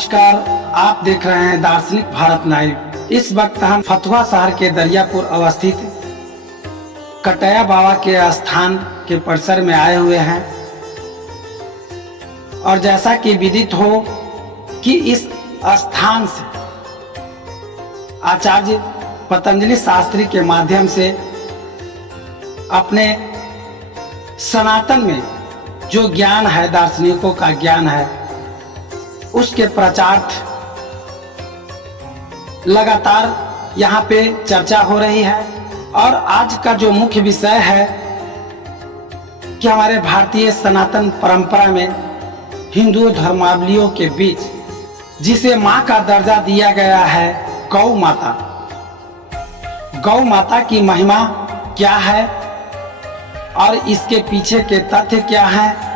नमस्कार, आप देख रहे हैं दार्शनिक भारत लाइव। इस वक्त हम फतुहा शहर के दरियापुर अवस्थित कटैया बाबा के स्थान के परिसर में आए हुए हैं और जैसा कि विदित हो कि इस स्थान से आचार्य पतंजलि शास्त्री के माध्यम से अपने सनातन में जो ज्ञान है, दार्शनिकों का ज्ञान है, उसके प्रचारार्थ लगातार यहाँ पे चर्चा हो रही है। और आज का जो मुख्य विषय है कि हमारे भारतीय सनातन परंपरा में हिंदू धर्मावलंबियों के बीच जिसे माँ का दर्जा दिया गया है, गौ माता, गौ माता की महिमा क्या है और इसके पीछे के तथ्य क्या हैं,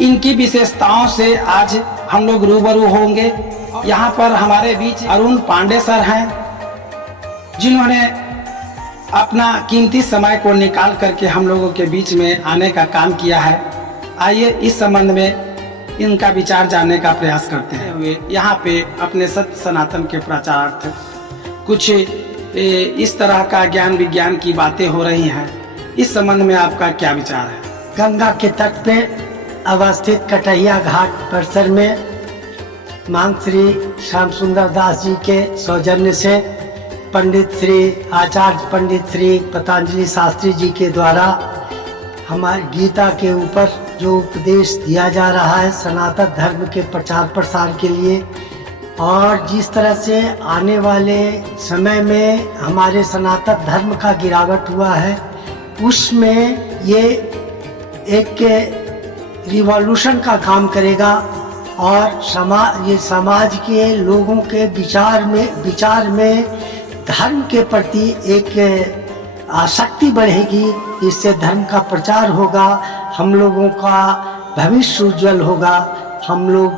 इनकी विशेषताओं से आज हम लोग रूबरू होंगे। यहाँ पर हमारे बीच अरुण पांडे सर हैं, जिन्होंने अपना कीमती समय को निकाल करके हम लोगों के बीच में आने का काम किया है। आइए इस संबंध में इनका विचार जानने का प्रयास करते हैं। यहाँ पे अपने सत्य सनातन के प्रचारार्थ कुछ इस तरह का ज्ञान विज्ञान की बातें हो रही हैं, इस संबंध में आपका क्या विचार है? गंगा के तट पे अवस्थित कटैया घाट परिसर में महंत श्री श्याम सुंदर दास जी के सौजन्य से आचार्य पंडित श्री पतंजलि शास्त्री जी के द्वारा हमारी गीता के ऊपर जो उपदेश दिया जा रहा है सनातन धर्म के प्रचार प्रसार के लिए, और जिस तरह से आने वाले समय में हमारे सनातन धर्म का गिरावट हुआ है, उसमें ये एक रिवॉल्यूशन का काम करेगा और समाज के लोगों के विचार में धर्म के प्रति एक आसक्ति बढ़ेगी। इससे धर्म का प्रचार होगा, हम लोगों का भविष्य उज्जवल होगा। हम लोग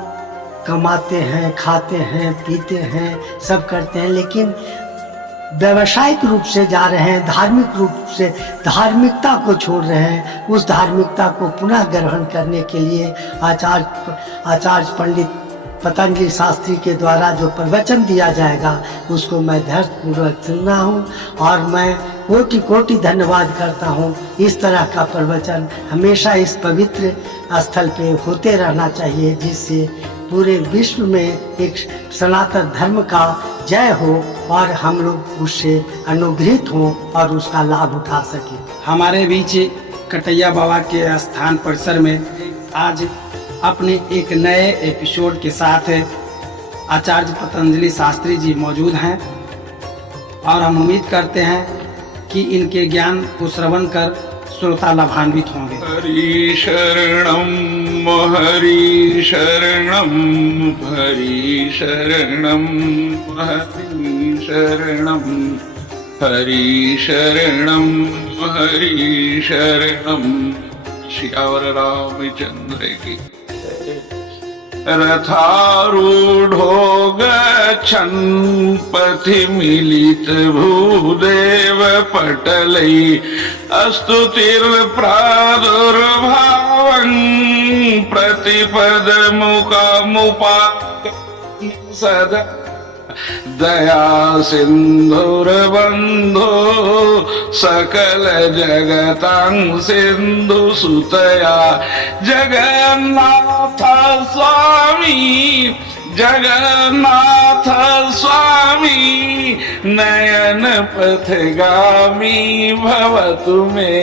कमाते हैं, खाते हैं, पीते हैं, सब करते हैं, लेकिन व्यावसायिक रूप से जा रहे हैं, धार्मिक रूप से धार्मिकता को छोड़ रहे हैं। उस धार्मिकता को पुनः ग्रहण करने के लिए आचार्य पंडित पतंजलि शास्त्री के द्वारा जो प्रवचन दिया जाएगा उसको मैं धैर्यपूर्वक सुनना हूँ और मैं कोटि कोटि धन्यवाद करता हूँ। इस तरह का प्रवचन हमेशा इस पवित्र स्थल पे होते रहना चाहिए, जिससे पूरे विश्व में एक सनातन धर्म का जय हो और हम लोग उससे अनुग्रहित हों और उसका लाभ उठा सकें। हमारे बीच कटैया बाबा के स्थान परिसर में आज अपने एक नए एपिसोड के साथ आचार्य पतंजलि शास्त्री जी मौजूद हैं और हम उम्मीद करते हैं कि इनके ज्ञान को श्रवण कर श्रोता लाभान्वित होंगे। हरि शरणम हरि शरणम हरि शरणम हरि शरणम हरि शरणम हरि शरणम। श्यावर रामचंद्र की रथारूढ़ो गच्छन् पथि मिलित भूदेव पटलै स्तुतिर्प्रादुर्भावं प्रतिपद मुखामुपागतं सदा दया सिंधुर्बंधो सकल जगतां सिंधु सुतया जगन्नाथ स्वामी जगन्नाथ स्वामी नयन पथगामी भवतु में।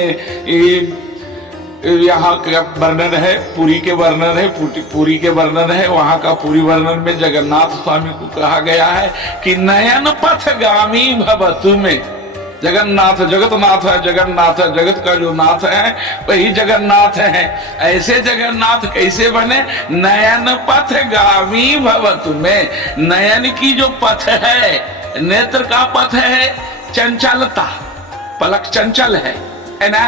यहाँ का वर्णन है, पुरी के वर्णन है, पुरी के वर्णन है। वहाँ का पुरी वर्णन में जगन्नाथ स्वामी को कहा गया है कि नयन पथगामी भवतु में। जगन्नाथ जगतनाथ है, जगन्नाथ जगत का जो नाथ है वही जगन्नाथ है। ऐसे जगन्नाथ कैसे बने? नयन पथगामी भवतु में। नयन की जो पथ है, नेत्र का पथ है चंचलता, पलक चंचल है ना।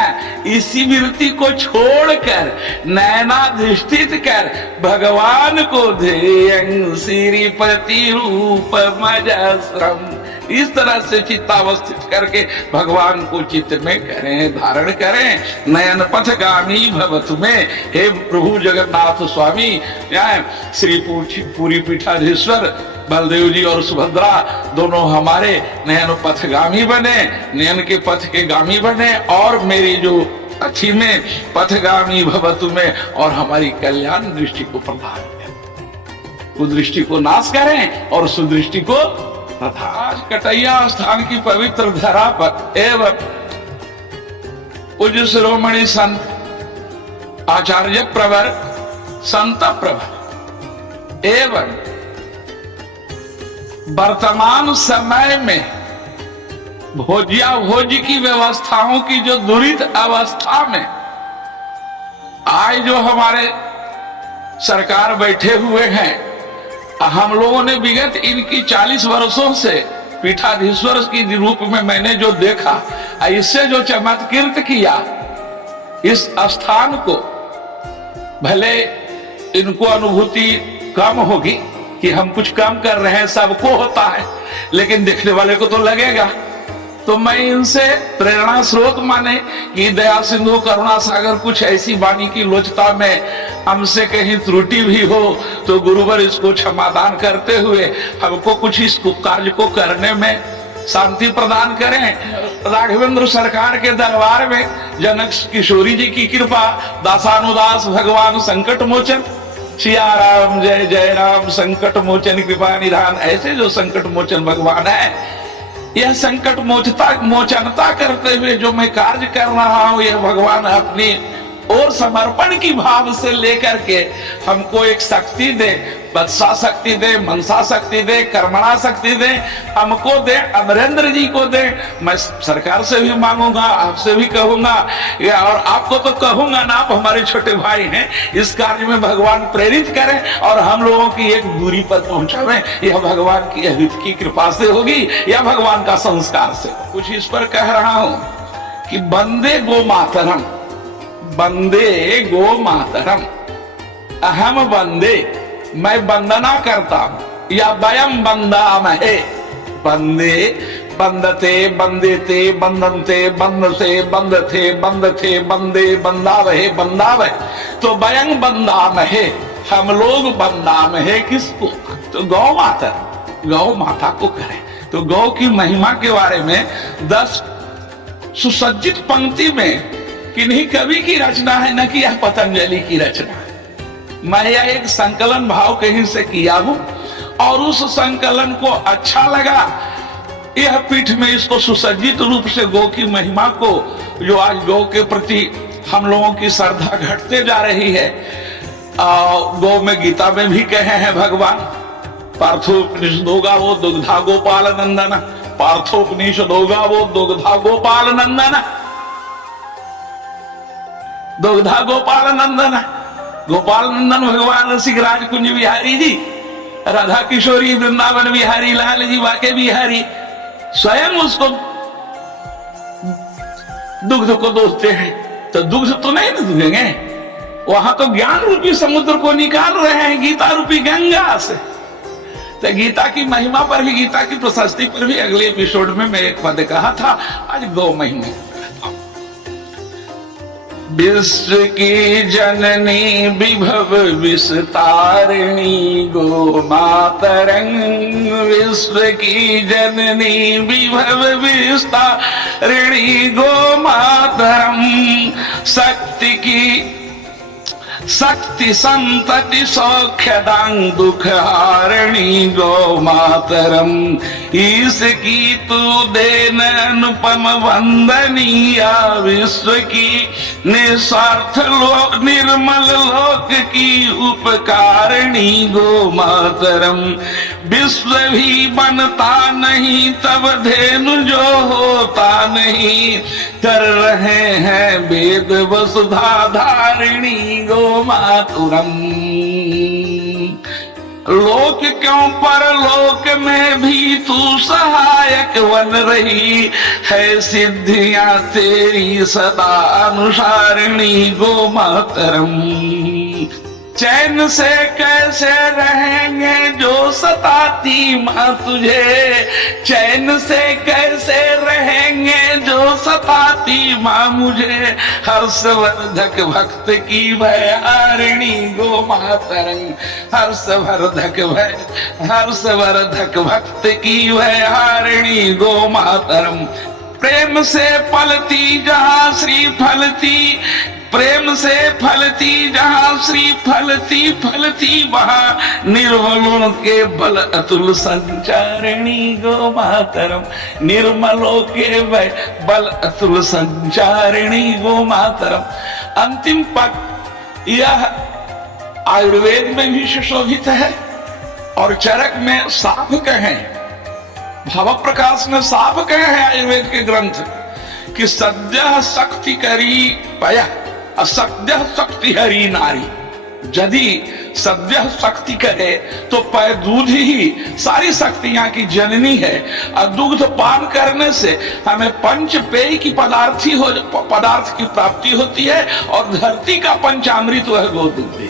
इसी वृत्ति को छोड़कर नयनाधिष्ठित कर भगवान को ध्येयं श्रीपति रूप मजस्रम इस तरह से चित्तावस्थित करके भगवान को चित्त में करें, धारण करें। नयन पथगामी भवतु में, हे प्रभु जगन्नाथ स्वामी, श्री पूरी पीठाधीश्वर बलदेव जी और सुभद्रा दोनों हमारे नयन पथगामी बने, नयन के पथ के गामी बने, और मेरी जो अच्छी में पथगामी भवतु में, और हमारी कल्याण दृष्टि को प्रदान करें, कुदृष्टि को नाश करें और सुदृष्टि को तथा। आज कटैया स्थान की पवित्र धरा पर एवं पूज्य शिरोमणि संत आचार्य प्रवर, संत प्रवर एवं वर्तमान समय में भोज्या भोज की व्यवस्थाओं की जो दुरित अवस्था में आज जो हमारे सरकार बैठे हुए हैं, हम लोगों ने विगत इनकी 40 वर्षों से पीठाधीश्वर की रूप में मैंने जो देखा, इससे जो चमत्कृत किया इस स्थान को, भले इनको अनुभूति कम होगी कि हम कुछ कम कर रहे हैं, सबको होता है, लेकिन देखने वाले को तो लगेगा। तो मैं इनसे प्रेरणा स्रोत माने कि दया सिंधु करुणा सागर कुछ ऐसी वाणी की लोचता में हमसे कहीं त्रुटि भी हो तो गुरुवर इसको क्षमादान करते हुए हमको कुछ इस कार्य को करने में शांति प्रदान करें। राघवेंद्र सरकार के दरबार में जनक किशोरी जी की कृपा, दासानुदास भगवान संकट मोचन, सिया राम जय जय राम, संकट मोचन कृपा निधान, ऐसे जो संकट मोचन भगवान है, यह संकट मोचनता करते हुए जो मैं कार्य कर रहा हूं, यह भगवान अपनी और समर्पण की भाव से लेकर के हमको एक शक्ति दे, बदसा शक्ति दे, मनसा शक्ति दे, कर्मणा शक्ति दे, हमको दे, अमरेंद्र जी को दे। मैं सरकार से भी मांगूंगा, आपसे भी कहूंगा, और आपको तो कहूंगा ना, आप हमारे छोटे भाई हैं, इस कार्य में भगवान प्रेरित करें और हम लोगों की एक दूरी पर पहुंचावें। यह भगवान की अहित की कृपा से होगी या भगवान का संस्कार से। कुछ इस पर कह रहा हूं कि बंदे गो मातरम, बंदे गो मातरम, अहम बंदे, मैं वंदना करता हूं, या वयम वंदामहे, बंदे बंदते बंदेते बंदनते बंदते बंदथे बंदथे बंदे बंदावहे बंदावहे, तो वयं वंदामहे, हम लोग वंदामहे किसको? तो गौ माता, गौ माता को करें। तो गौ की महिमा के बारे में 10 सुसज्जित पंक्ति में किन्हीं कवि की रचना है, न कि यह पतंजलि की रचना है। मैं यह एक संकलन भाव कहीं से किया हूं और उस संकलन को अच्छा लगा। यह पीठ में इसको सुसज्जित रूप से गौ की महिमा को, जो आज गौ के प्रति हम लोगों की श्रद्धा घटते जा रही है, गौ में गीता में भी कहे हैं भगवान, पार्थोपनिषदोगा वो दुग्धा गोपाल नंदन, पार्थोपनिषदोगा वो दुग्धा गोपाल नंदन, दुग्धा गोपाल नंदन, गोपाल नंदन भगवान रसिक राजकुंज बिहारी जी, राधा किशोरी वृंदावन बिहारी लाल जी वाके बिहारी स्वयं उसको दुग्ध को दोषते हैं। तो दुग्ध तो नहीं दुहेंगे, वहां तो ज्ञान रूपी समुद्र को निकाल रहे हैं गीता रूपी गंगा से। तो गीता की महिमा पर भी, गीता की प्रशस्ति पर भी अगले एपिसोड में मैं एक पद कहा था, आज गौ महिमा कहता हूं। विश्व की जननी विभव विस्तारिणी गो मातरंग, विश्व की जननी विभव विस्तारिणी गो मातरम, शक्ति संतति सौख्यदां दुख हारिणी गौ मातरम, इसकी तू देन अनुपम वंदनीया, विश्व की निस्वार्थ लोक निर्मल लोक की उपकारिणी गौ मातरम, विश्व भी बनता नहीं तब धेनु जो होता नहीं, कर रहे हैं वेद वसुधा धारिणी गौ मातरम। लोक क्यों परलोक में भी तू सहायक बन रही है, सिद्धियां तेरी सदा अनुसारिणी गो मातरम। चैन से कैसे रहेंगे जो सताती माँ तुझे, चैन से कैसे रहेंगे जो सताती माँ मुझे, हर्षवर्धक भक्त की भयारिणी गो मातरम, हर्षवर्धक भक्त की भयारिणी गो मातरम। प्रेम से फलती जहाँ श्री फलती, प्रेम से फलती जहाँ श्री फलती फलती वहाँ, निर्मलों के बल अतुल संचारिणी गो मातरम, निर्मलों के बल अतुल संचारिणी गो मातरम। अंतिम पद यह आयुर्वेद में भी सुशोभित है और चरक में साफ कहे, भाव प्रकाश में साफ कहे हैं आयुर्वेद के ग्रंथ कि सद्य शक्ति करी पया असद्य शक्ति हरी नारी। यदि सद्य शक्ति करे तो पय दूध ही सारी शक्तियां की जननी है, और दुग्ध पान करने से हमें पंच पेय की पदार्थ की प्राप्ति होती है, और धरती का पंचामृत वह गो दूध है।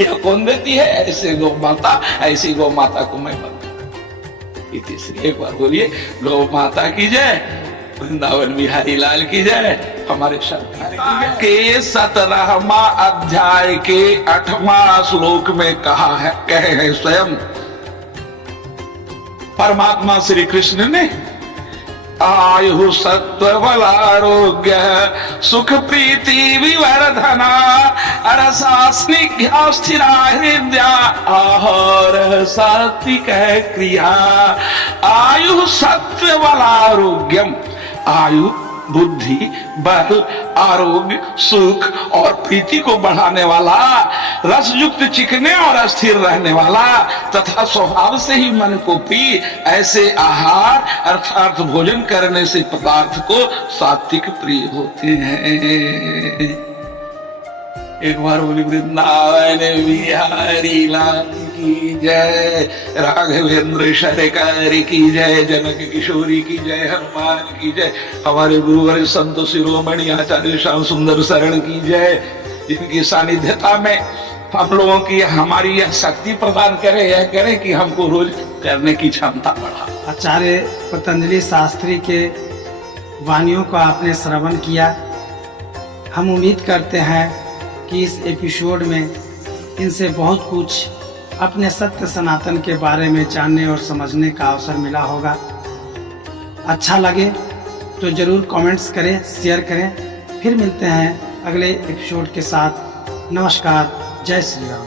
यह कौन देती है? ऐसे गौ माता, ऐसी गौ माता को मैं बनता। तीसरी एक बार बोलिए गौ माता की जय, वृंदावन बिहारी लाल की जय, हमारे सरकार के 17वां अध्याय के 8वां श्लोक में कहे हैं स्वयं परमात्मा श्री कृष्ण ने, आयु सत्व बल आरोग्य सुख प्रीति विवर्धना रसा स्निग्धा स्थिरा हृदया आहार सात्विक क्रिया। आयु सत्व बल आरोग्यम, आयु बुद्धि बल आरोग्य सुख और प्रीति को बढ़ाने वाला, रस युक्त चिकने और अस्थिर रहने वाला तथा स्वभाव से ही मन को पी, ऐसे आहार अर्थात भोजन करने से पदार्थ को सात्विक प्रिय होते हैं। एक बार बोली वृंदावन बिहारी लाल की जय, राघवेंद्र सरकार की जय, जनक किशोरी की जय, हनुमान की जय, हमारे गुरुवर संत शिरोमणि आचार्य श्याम सुंदर शरण की जय, जिनकी सानिध्यता में हम लोगों की हमारी यह शक्ति प्रदान करे, यह करे कि हमको रोज करने की क्षमता बढ़ा। आचार्य पतंजलि शास्त्री के वाणियों को आपने श्रवण किया। हम उम्मीद करते हैं कि इस एपिसोड में इनसे बहुत कुछ अपने सत्य सनातन के बारे में जानने और समझने का अवसर मिला होगा। अच्छा लगे तो जरूर कमेंट्स करें, शेयर करें। फिर मिलते हैं अगले एपिसोड के साथ। नमस्कार, जय श्री राम।